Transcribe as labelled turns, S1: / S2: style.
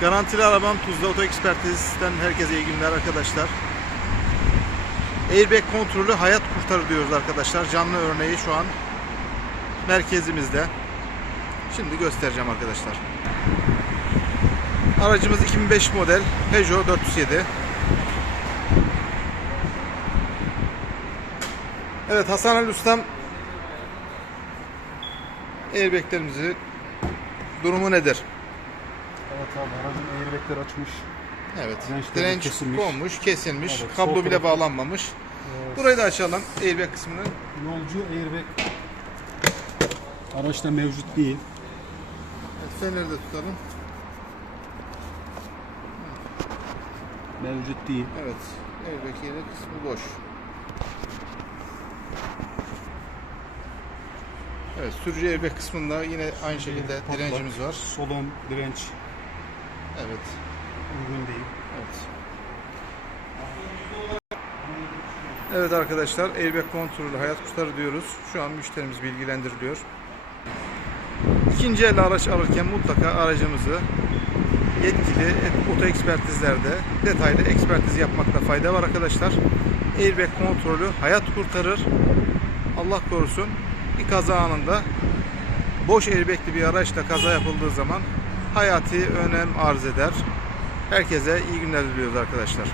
S1: Garantili arabam Tuzla Oto Ekspertiz'den herkese iyi günler arkadaşlar. Airbag kontrolü hayat kurtarır diyoruz arkadaşlar. Canlı örneği şu an merkezimizde. Şimdi göstereceğim arkadaşlar. Aracımız 2005 model Peugeot 407. Evet Hasan Ali Ustam airbaglerimizi durumu nedir?
S2: Evet abi aracın airbagler açmış.
S1: Evet.
S2: Dirençleri
S1: Direnç
S2: kesilmiş.
S1: konmuş, kesilmiş.
S2: Evet,
S1: kablo bile
S2: tarafı-
S1: bağlanmamış.
S2: Ee,
S1: Burayı da açalım. Airbag kısmını.
S2: Yolcu airbag araçta mevcut değil.
S1: Evet, feneri de tutalım.
S2: Mevcut değil.
S1: Evet. Airbag yeri kısmı boş. Evet, sürücü airbag kısmında yine aynı şekilde
S2: Patlak,
S1: direncimiz var.
S2: Solon direnç
S1: Evet.
S2: uygun değil.
S1: Evet. Evet arkadaşlar, airbag kontrolü hayat kurtarır diyoruz. Şu an müşterimiz bilgilendiriliyor. İkinci el araç alırken mutlaka aracımızı yetkili et- oto ekspertizlerde detaylı ekspertiz yapmakta fayda var arkadaşlar. Airbag kontrolü hayat kurtarır. Allah korusun bir kaza anında boş airbagli bir araçla kaza yapıldığı zaman hayati önem arz eder. Herkese iyi günler diliyoruz arkadaşlar.